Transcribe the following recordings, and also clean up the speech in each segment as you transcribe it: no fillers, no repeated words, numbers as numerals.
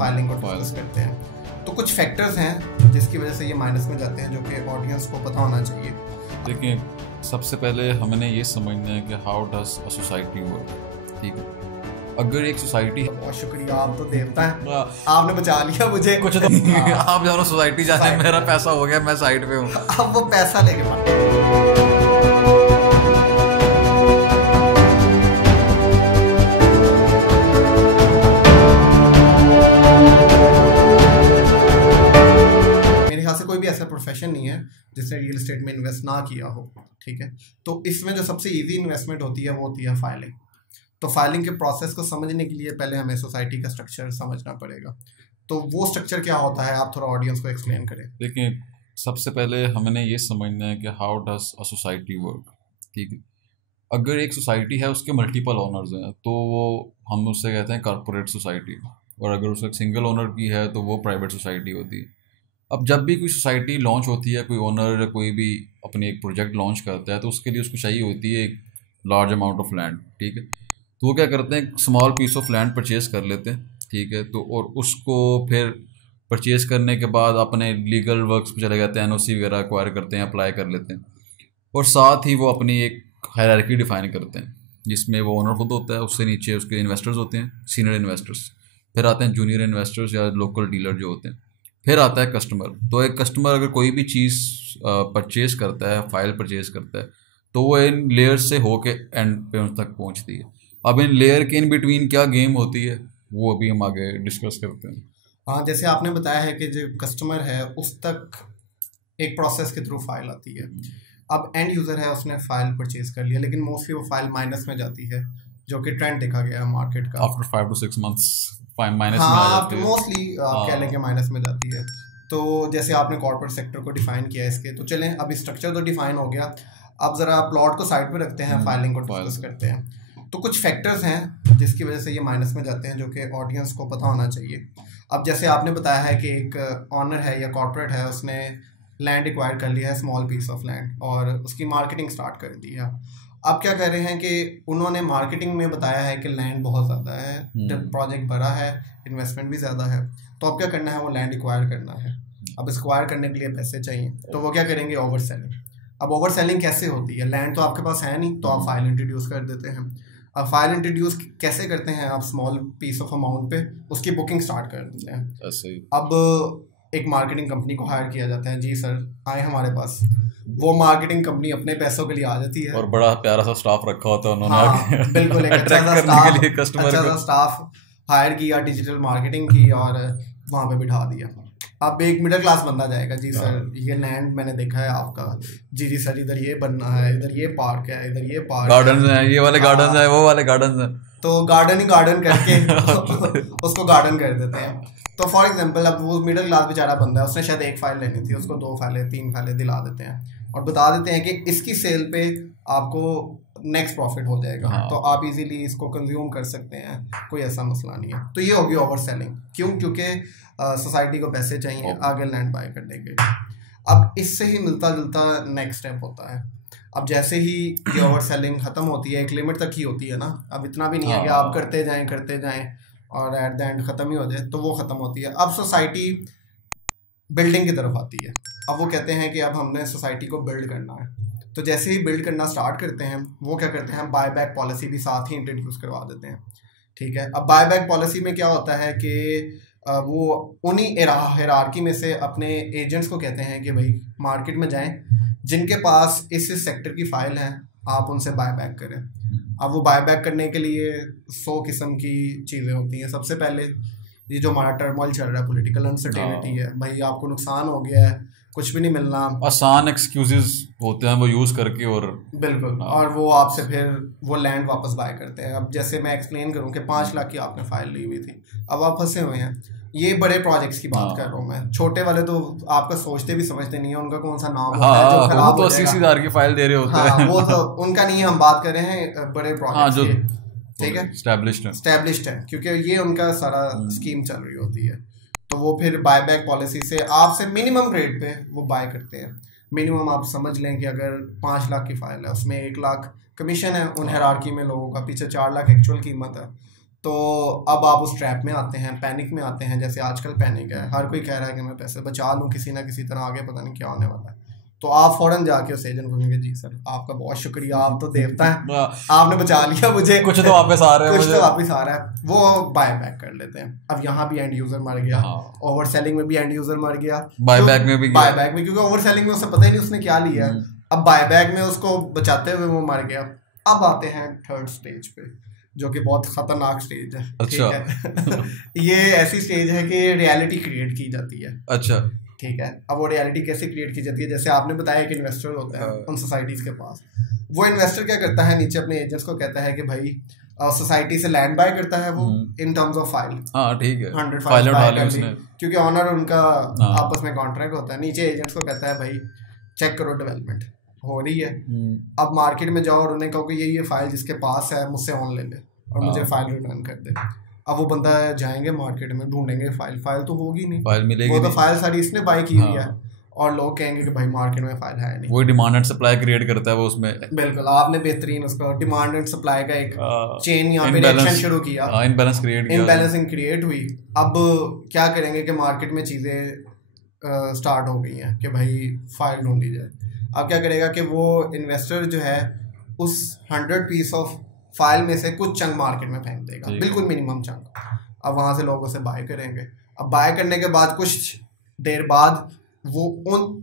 Filing को discuss करते हैं। तो कुछ फैक्टर्स हैं जिसकी वजह से ये माइनस में जाते हैं, जो कि ऑडियंस को पता होना चाहिए। देखिए, सबसे पहले हमने ये समझना है कि how does a society work. ठीक है, अगर एक सोसाइटी, बहुत शुक्रिया, आप तो देवता हैं, आपने बचा लिया मुझे कुछ तो आप जानो सोसाइटी जाने, मेरा पैसा हो गया, मैं साइड पे हूँ। अब वो पैसा लेके कोई भी ऐसा प्रोफेशन नहीं है जिसने रियल एस्टेट में इन्वेस्ट ना किया हो। ठीक है, तो इसमें जो सबसे इजी इन्वेस्टमेंट होती है वो होती है फाइलिंग। तो फाइलिंग के प्रोसेस को समझने के लिए पहले हमें सोसाइटी का स्ट्रक्चर समझना पड़ेगा। तो वो स्ट्रक्चर क्या होता है, आप थोड़ा ऑडियंस को एक्सप्लेन करें। देखिए, सबसे पहले हमने ये समझना है कि how does a society work. ठीक है, अगर एक सोसाइटी है, उसके मल्टीपल ओनर्स हैं, तो वो हम उससे कहते हैं कॉर्पोरेट सोसाइटी, और अगर उसका सिंगल ओनर की है तो वो प्राइवेट सोसाइटी होती है। अब जब भी कोई सोसाइटी लॉन्च होती है, कोई ओनर कोई भी अपने एक प्रोजेक्ट लॉन्च करता है, तो उसके लिए उसको चाहिए होती है एक लार्ज अमाउंट ऑफ लैंड। ठीक है, तो वो क्या करते हैं, small piece of land purchase कर लेते हैं। ठीक है, तो और उसको फिर परचेज करने के बाद अपने लीगल वर्क्स पे चले जाते हैं, एनओसी वगैरह एक्वायर करते हैं, अप्लाई कर लेते हैं, और साथ ही वो अपनी एक हायरार्की डिफाइन करते हैं, जिसमें वो ओनर खुद होता है, उससे नीचे उसके इन्वेस्टर्स होते हैं, सीनियर इन्वेस्टर्स, फिर आते हैं जूनियर इन्वेस्टर्स या लोकल डीलर जो होते हैं, फिर आता है कस्टमर। तो एक कस्टमर अगर कोई भी चीज़ परचेज करता है, फाइल परचेज करता है, तो वो इन लेयर्स से होके एंड पे उन तक पहुंचती है। अब इन लेयर के इन बिटवीन क्या गेम होती है, वो अभी हम आगे डिस्कस करते हैं। हाँ, जैसे आपने बताया है कि जो कस्टमर है उस तक एक प्रोसेस के थ्रू फाइल आती है। अब एंड यूज़र है, उसने फाइल परचेज कर लिया, लेकिन मोस्टली वो फाइल माइनस में जाती है, जो कि ट्रेंड देखा गया है मार्केट का। आफ्टर 5 to 6 months माइनस हाँ, में आ जाती है, मोस्टली आप कह लें कि माइनस में जाती है। तो जैसे आपने कॉर्पोरेट सेक्टर को डिफाइन किया इसके, तो चलें अभी स्ट्रक्चर तो डिफाइन हो गया, अब ज़रा प्लॉट को साइड पे रखते हैं, फाइलिंग को डिस्कस करते हैं। तो कुछ फैक्टर्स हैं जिसकी वजह से ये माइनस में जाते हैं, जो कि ऑडियंस को पता होना चाहिए। अब जैसे आपने बताया है कि एक ऑनर है या कॉर्पोरेट है, उसने लैंड एक्वायर कर लिया है, स्मॉल पीस ऑफ लैंड, और उसकी मार्केटिंग स्टार्ट कर दी है। अब क्या कर रहे हैं कि उन्होंने मार्केटिंग में बताया है कि लैंड बहुत ज़्यादा है, प्रोजेक्ट बड़ा है, इन्वेस्टमेंट भी ज़्यादा है, तो अब क्या करना है, वो लैंड एक्वायर करना है। अब एक्वायर करने के लिए पैसे चाहिए, तो वो क्या करेंगे, ओवर सेलिंग। अब ओवर सेलिंग कैसे होती है, लैंड तो आपके पास है नहीं, तो आप फाइल इंट्रोड्यूस कर देते हैं। अब फाइल इंट्रोड्यूस कैसे करते हैं, आप स्मॉल पीस ऑफ अमाउंट पे उसकी बुकिंग स्टार्ट कर देते हैं। अब एक मार्केटिंग कंपनी को हायर किया जाता है, जी सर आए हमारे पास, वो मार्केटिंग कंपनी अपने पैसों के लिए आ जाती है, और बड़ा प्यारा सा स्टाफ रखा होता है उन्होंने। हाँ, बिल्कुल एक अच्छा सा स्टाफ हायर किया, डिजिटल मार्केटिंग की, और वहाँ पे बिठा दिया। अब एक मिडिल क्लास बंदा जाएगा, जी सर ये लैंड मैंने देखा है आपका, जी सर इधर ये बनना है, इधर ये पार्क है, इधर ये पार्क, गार्डन है, ये वाले गार्डन है, वो वाले गार्डन है, तो गार्डन ही गार्डन करके उसको गार्डन कर देते हैं। तो फॉर एग्जांपल अब वो मिडिल क्लास बेचारा बंदा है, उसने शायद एक फाइल लेनी थी, उसको 2 फाइलें 3 फाइलें दिला देते हैं और बता देते हैं कि इसकी सेल पे आपको नेक्स्ट प्रॉफिट हो जाएगा, तो आप इजीली इसको कंज्यूम कर सकते हैं, कोई ऐसा मसला नहीं है। तो ये होगी ओवर सेलिंग। क्यों? क्योंकि सोसाइटी को पैसे चाहिए आगे लैंड बाय करने के। अब इससे ही मिलता जुलता नेक्स्ट स्टेप होता है। अब जैसे ही ये ओवर सेलिंग ख़त्म होती है, एक लिमिट तक ही होती है ना, अब इतना भी नहीं है कि आप करते जाएं और एट द एंड ख़त्म ही हो जाए, तो वो ख़त्म होती है। अब सोसाइटी बिल्डिंग की तरफ आती है। अब वो कहते हैं कि अब हमने सोसाइटी को बिल्ड करना है, तो जैसे ही बिल्ड करना स्टार्ट करते हैं, वो क्या करते हैं, बाय बैक पॉलिसी भी साथ ही इंट्रोड्यूस करवा देते हैं। ठीक है, अब बाय बैक पॉलिसी में क्या होता है कि वो उन्हीं हिरार्की में से अपने एजेंट्स को कहते हैं कि भाई मार्केट में जाएं, जिनके पास इस सेक्टर की फाइल है आप उनसे बाय बैक करें। अब वो बाय बैक करने के लिए 100 किस्म की चीज़ें होती हैं। सबसे पहले ये जो हमारा टर्मोइल चल रहा है, पॉलिटिकल अनसर्टेनिटी है, भाई आपको नुकसान हो गया है, कुछ भी नहीं मिलना, आसान एक्सक्यूजेस होते हैं वो यूज़ करके, और बिल्कुल, और वो आपसे फिर वो लैंड वापस बाय करते हैं। अब जैसे मैं एक्सप्लेन करूं कि 5 लाख की आपने फाइल ली हुई थी, अब आप फंसे हुए हैं। ये बड़े प्रोजेक्ट्स की बात कर रहा हूँ मैं, छोटे वाले तो आपका सोचते भी समझते नहीं है, उनका कौन सा नाम होता है जो खराब तो 80,000 की फाइल दे रहे होते हैं, वो तो उनका नहीं है, हम बात कर रहे हैं बड़े प्रोजेक्ट्स की। ठीक है, स्टैब्लिश्ड है, क्योंकि ये उनका सारा स्कीम चल रही होती है। तो वो फिर बाय बैक पॉलिसी से आपसे मिनिमम रेट पे वो बाय करते हैं। मिनिमम आप समझ लें कि अगर 5 लाख की फाइल है, उसमें 1 लाख कमीशन है उन हिरार्की में लोगों का, पीछे 4 लाख एक्चुअल कीमत है, तो अब आप उस ट्रैप में आते हैं, पैनिक में आते हैं। जैसे आजकल पैनिक है, हर कोई कह रहा है कि मैं पैसे बचा लूँ किसी ना किसी तरह, आगे पता नहीं क्या होने वाला है। तो आप फौरन जाके उस एजेंट को कहेंगे जी सर आपका बहुत शुक्रिया, आप तो देवता हैं, आपने बचा लिया मुझे, कुछ तो वापस आ रहा है, कुछ तो वापस आ रहा है। वो बाय बैक कर लेते हैं। अब यहाँ भी एंड यूजर मर गया, ओवर सेलिंग में भी एंड यूजर मर गया, बाय बैक में भी, बाय बैक में, क्योंकि ओवर सेलिंग में उसे पता ही नहीं उसने क्या लिया। अब बाय बैक में उसको बचाते हुए वो मर गया। अब आते हैं थर्ड स्टेज पे, जो कि बहुत खतरनाक स्टेज है। अच्छा। ठीक है ये ऐसी स्टेज है कि रियलिटी क्रिएट की जाती है। अच्छा, ठीक है। अब वो रियलिटी कैसे क्रिएट की जाती है, जैसे आपने बताया कि इन्वेस्टर होता है उन सोसाइटीज के पास। वो इन्वेस्टर क्या करता है, नीचे अपने एजेंट्स को कहता है कि भाई सोसाइटी से लैंड बाय करता है वो इन टर्म्स ऑफ फाइल। हाँ ठीक है, 100 फाइल उठा ली कर ली, उसने, क्योंकि ऑनर उनका आपस में कॉन्ट्रैक्ट होता है। नीचे एजेंट्स को कहता है भाई चेक करो डेवलपमेंट हो रही है। अब मार्केट में जाओ और उन्हें कहो कि ये फाइल जिसके पास है मुझसे ऑन ले ले और मुझे फाइल रिटर्न कर दे। अब वो बंदा जाएंगे मार्केट में, ढूंढेंगे फाइल तो होगी नहीं, फाइल मिलेगी वो तो फाइल सारी इसने बाय की हुई है, और लोग कहेंगे कि भाई मार्केट में फाइल है नहीं। वो डिमांड एंड सप्लाई क्रिएट करता है वो उसमें। बिल्कुल, आपने बेहतरीन उसका डिमांड एंड सप्लाई का एक चेन यहाँ पे रिएक्शन शुरू किया, इनबैलेंसिंग क्रिएट हुई। अब क्या करेंगे कि मार्केट में चीज़ें स्टार्ट हो गई हैं कि भाई फाइल ढूंढी जाए। अब क्या करेगा कि वो इन्वेस्टर जो है उस 100 पीस ऑफ फाइल में से कुछ चंक मार्केट में फेंक देगा, बिल्कुल मिनिमम चंक। अब वहाँ से लोग उसे बाय करेंगे। अब बाय करने के बाद कुछ देर बाद वो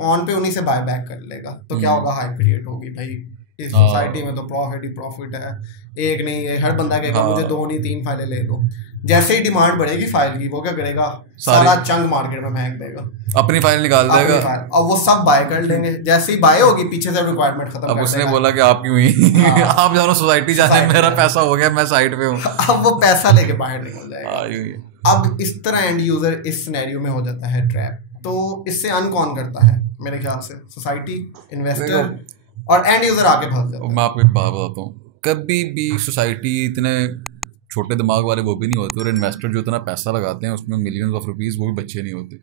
ऑन पे उन्हीं से बाय बैक कर लेगा। तो क्या होगा, हाइप क्रिएट होगी भाई इस सोसाइटी में तो प्रॉफिट ही प्रॉफिट है, एक नहीं है, हर बंदा कहेगा मुझे 2 नहीं 3 फाइलें ले दो। जैसे ही डिमांड बढ़ेगी फाइल की, वो क्या करेगा, सारा चंक मार्केट में फेंक देगा, अपनी फाइल निकाल देगा और वो सब बाय कर लेंगे। जैसे ही बाय होगी पीछे से रिक्वायरमेंट खत्म। अब उसने बोला कि आप क्यों ही आप जानो सोसाइटी जाने, मेरा पैसा हो गया, मैं साइड पे हूँ। अब वो पैसा लेके बाहर निकल जाएगा। अब इस तरह एंड यूजर इस सिनेरियो में हो जाता है ट्रैप। तो इससे अन कौन करता है मेरे ख्याल से, सोसाइटी, इन्वेस्टर और एंड यूजर आके फंस जाता है। मैं आपको एक बात बताता हूँ, कभी भी सोसाइटी इतने छोटे दिमाग वाले वो भी नहीं होते, और इन्वेस्टर जो इतना पैसा लगाते हैं उसमें मिलियंस ऑफ रुपीस, वो भी बच्चे नहीं होते।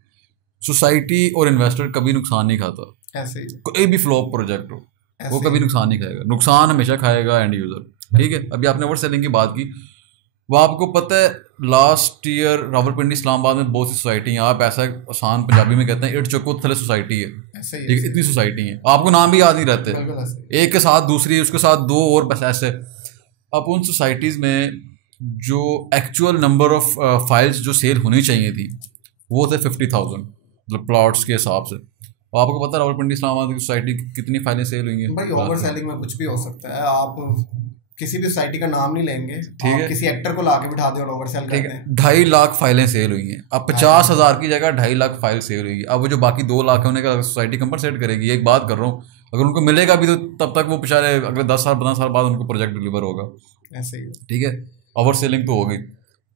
सोसाइटी और इन्वेस्टर कभी नुकसान नहीं खाता, ऐसे ही कोई भी फ्लॉप प्रोजेक्ट हो वो कभी नुकसान नहीं खाएगा, नुकसान हमेशा खाएगा एंड यूजर। ठीक है, अभी आपने ओवर सेलिंग की बात की, वो आपको पता है लास्ट ईयर रावलपिंडी इस्लामाबाद में बहुत सी सोसाइटी है, आप ऐसा आसान पंजाबी में कहते हैं इट चको थले सोसाइटी है, ठीक है, इतनी सोसाइटी है आपको नाम भी याद नहीं रहते, एक के साथ दूसरी, उसके साथ 2 और, बस ऐसे। अब उन सोसाइटीज़ में जो एक्चुअल नंबर ऑफ फाइल्स जो सेल होनी चाहिए थी वो थे 50,000, मतलब प्लॉट्स के हिसाब से। और आपको पता है रावलपिंडी इस्लामाबाद की सोसाइटी कितनी फाइलें सेल हुई हैं? भाई ओवर सेलिंग में कुछ भी हो सकता है, आप किसी भी सोसाइटी का नाम नहीं लेंगे, ठीक है, किसी एक्टर को लाके बिठा दे और ओवर सेल कर दें। 2.5 लाख फाइलें सेल हुई हैं। अब 50,000 की जगह 2.5 लाख फाइल सेल हुई है। अब वो जो बाकी 2 लाख है उन्हें का सोसाइटी कंपनसेट करेगी, एक बात कर रहा हूँ, अगर उनको मिलेगा भी तो तब तक वो बेचारे अगले 10 साल 15 साल बाद उनको प्रोजेक्ट डिलीवर होगा, ऐसे ही, ठीक है। ओवर सेलिंग तो हो गई।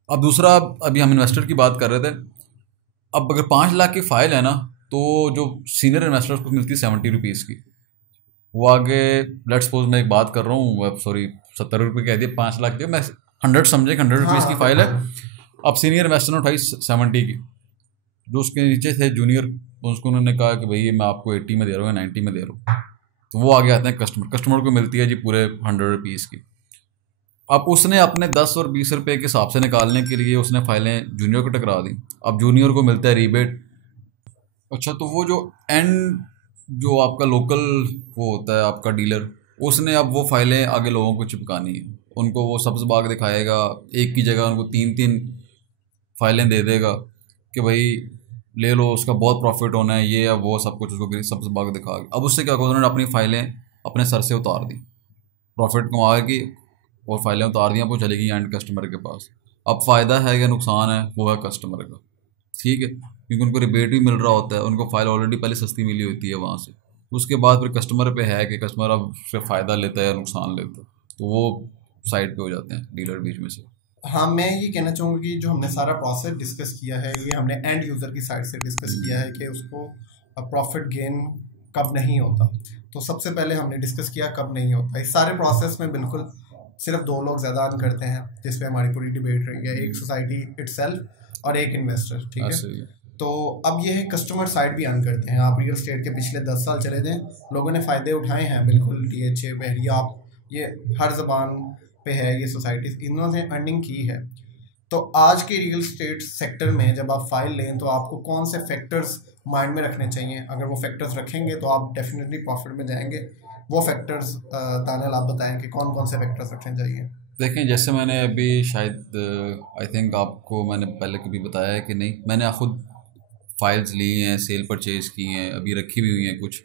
अब दूसरा, अभी हम इन्वेस्टर की बात कर रहे थे, अब अगर 5 लाख की फाइल है ना, तो जो सीनियर इन्वेस्टर्स को मिलती है 70 रुपीज़ की, वो आगे लेट्स सपोज मैं एक बात कर रहा हूँ, सॉरी 70 रुपये कह दिए, 5 लाख दिए, मैं 100 समझे 100 रुपीज़ की फाइल है। अब सीनियर इन्वेस्टर ने उठाई 70 की, जो उसके नीचे थे जूनियर, उसको उन्होंने कहा कि भाई ये मैं आपको 80 में दे रहा हूँ या 90 में दे रहा हूँ। तो वो आगे आते हैं कस्टमर को मिलती है जी पूरे 100 रुपीज़ की। अब उसने अपने 10 और 20 रुपये के हिसाब से निकालने के लिए उसने फाइलें जूनियर को टकरा दी। अब जूनियर को मिलता है रीबेट। अच्छा, तो वो जो एंड जो आपका लोकल वो होता है आपका डीलर, उसने अब वो फाइलें आगे लोगों को चिपकानी है, उनको वो सब्ज़ बाग दिखाएगा, एक की जगह उनको 3-3 फाइलें दे देगा कि भाई ले लो, उसका बहुत प्रॉफिट होना है, ये या वो सब कुछ उसको सब्ज़ बाग दिखा। अब उससे क्या होगा, उन्होंने अपनी फाइलें अपने सर से उतार दी, प्रॉफिट कमाएगी और फाइलें उतार दी, वो चलेगी एंड कस्टमर के पास। अब फ़ायदा है या नुकसान है, वो है कस्टमर का, ठीक है, क्योंकि उनको रिबेट भी मिल रहा होता है, उनको फाइल ऑलरेडी पहले सस्ती मिली होती है वहाँ से। उसके बाद फिर कस्टमर पे है कि कस्टमर अब उससे फ़ायदा लेता है या नुकसान लेता है, तो वो साइड पे हो जाते हैं डीलर बीच में से। हाँ, मैं ये कहना चाहूँगा कि जो हमने सारा प्रोसेस डिस्कस किया है, ये हमने एंड यूज़र की साइड से डिस्कस किया है कि उसको प्रॉफिट गेन कब नहीं होता। तो सबसे पहले हमने डिस्कस किया कब नहीं होता। इस सारे प्रोसेस में बिल्कुल सिर्फ 2 लोग ज़्यादा अर्न करते हैं, जिस पे हमारी पूरी डिबेट रही है, एक सोसाइटी इटसेल्फ और एक इन्वेस्टर, ठीक है। तो अब ये है कस्टमर साइड भी अर्न करते हैं। आप रियल एस्टेट के पिछले 10 साल चले जाएँ, लोगों ने फ़ायदे उठाए हैं, बिल्कुल DHA, बहरिया, आप ये हर ज़बान पे है, ये सोसाइटीज़ इन्होंने अर्निंग की है। तो आज के रियल स्टेट सेक्टर में जब आप फाइल लें तो आपको कौन से फैक्टर्स माइंड में रखने चाहिए? अगर वो फैक्टर्स रखेंगे तो आप डेफिनेटली प्रॉफिट में जाएंगे। वो फैक्टर्स दानियल आप बताएं कि कौन कौन से फैक्टर्स रखने चाहिए। देखें, जैसे मैंने अभी शायद आई थिंक आपको मैंने पहले कभी बताया है कि नहीं, मैंने खुद फाइल्स ली हैं, सेल परचेज़ की हैं, अभी रखी भी हुई हैं कुछ,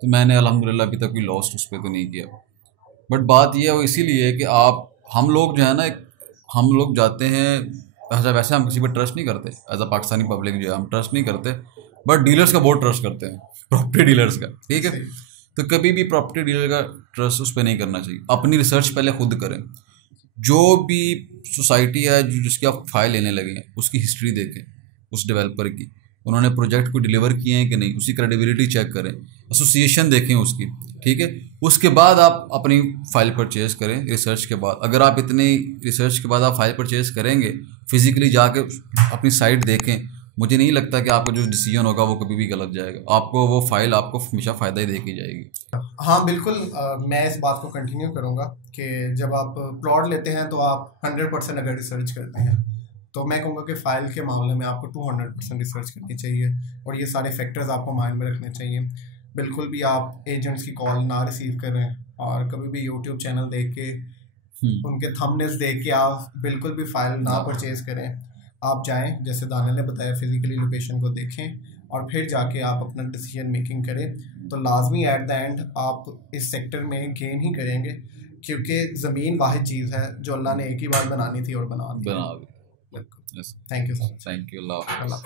तो मैंने अल्हम्दुलिल्लाह अभी तक कोई लॉस उस पर तो नहीं किया। बट बात यह है वो इसीलिए कि हम लोग जो है ना, हम लोग जाते हैं, अच्छा वैसे हम किसी पर ट्रस्ट नहीं करते, एज अ पाकिस्तानी पब्लिक जो है हम ट्रस्ट नहीं करते, बट डीलर्स का बहुत ट्रस्ट करते हैं, प्रॉपर्टी डीलर्स का, ठीक है। तो कभी भी प्रॉपर्टी डीलर का ट्रस्ट उस पर नहीं करना चाहिए। अपनी रिसर्च पहले खुद करें। जो भी सोसाइटी है जिसकी आप फाइल लेने लगे हैं, उसकी हिस्ट्री देखें, उस डेवलपर की, उन्होंने प्रोजेक्ट को डिलीवर किए हैं कि नहीं, उसकी क्रेडिबिलिटी चेक करें, एसोसिएशन देखें उसकी, ठीक है। उसके बाद आप अपनी फ़ाइल परचेज़ करें रिसर्च के बाद। अगर आप इतनी रिसर्च के बाद आप फाइल परचेज़ करेंगे, फिज़िकली जाके अपनी साइट देखें, मुझे नहीं लगता कि आपका जो डिसीजन होगा वो कभी भी गलत जाएगा। आपको वो फाइल आपको हमेशा फ़ायदा ही देके जाएगी। हाँ बिल्कुल, मैं इस बात को कंटिन्यू करूँगा कि जब आप प्लॉट लेते हैं तो आप 100% अगर रिसर्च करते हैं तो मैं कहूँगा कि फ़ाइल के मामले में आपको 200% रिसर्च करनी चाहिए और ये सारे फैक्टर्स आपको माइंड में रखने चाहिए। बिल्कुल भी आप एजेंट्स की कॉल ना रिसीव करें और कभी भी यूट्यूब चैनल देख के उनके थंबनेल्स देख के आप बिल्कुल भी फ़ाइल ना परचेज़ करें। आप जाएं, जैसे दानियल ने बताया, फिज़िकली लोकेशन को देखें और फिर जाके आप अपना डिसीजन मेकिंग करें। तो लाजमी एट द एंड आप इस सेक्टर में गेन ही करेंगे, क्योंकि ज़मीन वाहिद चीज़ है जो अल्लाह ने एक ही बार बनानी थी और बना दी। बिल्कुल। Thank you sir. Thank you. Allah.